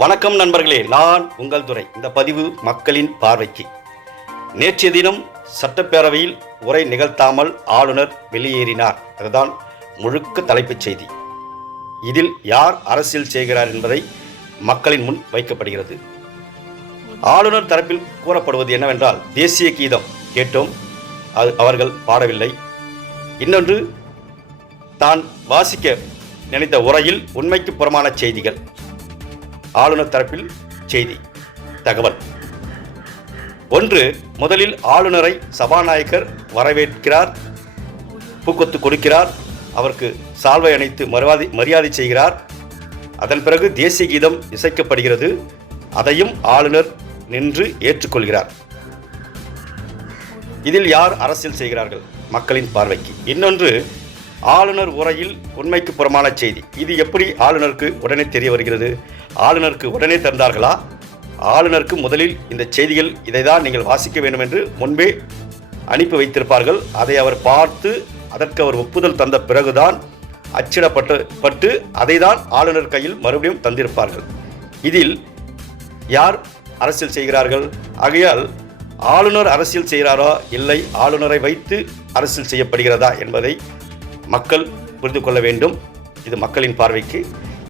வணக்கம் நண்பர்களே, நான் உங்கள் துரை. இந்த பதிவு மக்களின் பார்வைக்கு. நேற்றைய தினம் சட்டப்பேரவையில் உரை நிகழ்த்தாமல் ஆளுநர் வெளியேறினார். அதுதான் முழுக்க தலைப்புச் செய்தி. இதில் யார் அரசியல் செய்கிறார் என்பதை மக்களின் முன் வைக்கப்படுகிறது. ஆளுநர் தரப்பில் கூறப்படுவது என்னவென்றால், தேசிய கீதம் கேட்டோம், அது அவர்கள் பாடவில்லை. இன்னொன்று, தான் வாசிக்க நினைத்த உரையில் உண்மைக்கு புறமான செய்திகள். ஆளுநர் தரப்பில் செய்தி தகவல் ஒன்று. முதலில் ஆளுநரை சபாநாயகர் வரவேற்கிறார், பூக்கொத்து கொடுக்கிறார், அவருக்கு சால்வை அணைத்து மரியாதை செய்கிறார். அதன் பிறகு தேசிய கீதம் இசைக்கப்படுகிறது. அதையும் ஆளுநர் நின்று ஏற்றுக்கொள்கிறார். இதில் யார் அரசியல் செய்கிறார்கள் மக்களின் பார்வைக்கு? இன்னொன்று, ஆளுநர் உரையில் உண்மைக்கு புறமான செய்தி. இது எப்படி ஆளுநருக்கு உடனே தெரிய வருகிறது? ஆளுநருக்கு உடனே தந்தார்களா? ஆளுநருக்கு முதலில் இந்த செய்திகள், இதை தான் நீங்கள் வாசிக்க வேண்டும் என்று முன்பே அனுப்பி வைத்திருப்பார்கள். அதை அவர் பார்த்து அதற்கு அவர் ஒப்புதல் தந்த பிறகுதான் அச்சிடப்பட்டு அதை தான் ஆளுநர் கையில் மறுபடியும் தந்திருப்பார்கள். இதில் யார் அரசியல் செய்கிறார்கள்? ஆகையால் ஆளுநர் அரசியல் செய்கிறாரா, இல்லை ஆளுநரை வைத்து அரசியல் செய்யப்படுகிறதா என்பதை மக்கள் புரிந்து கொள்ள வேண்டும். இது மக்களின் பார்வைக்கு.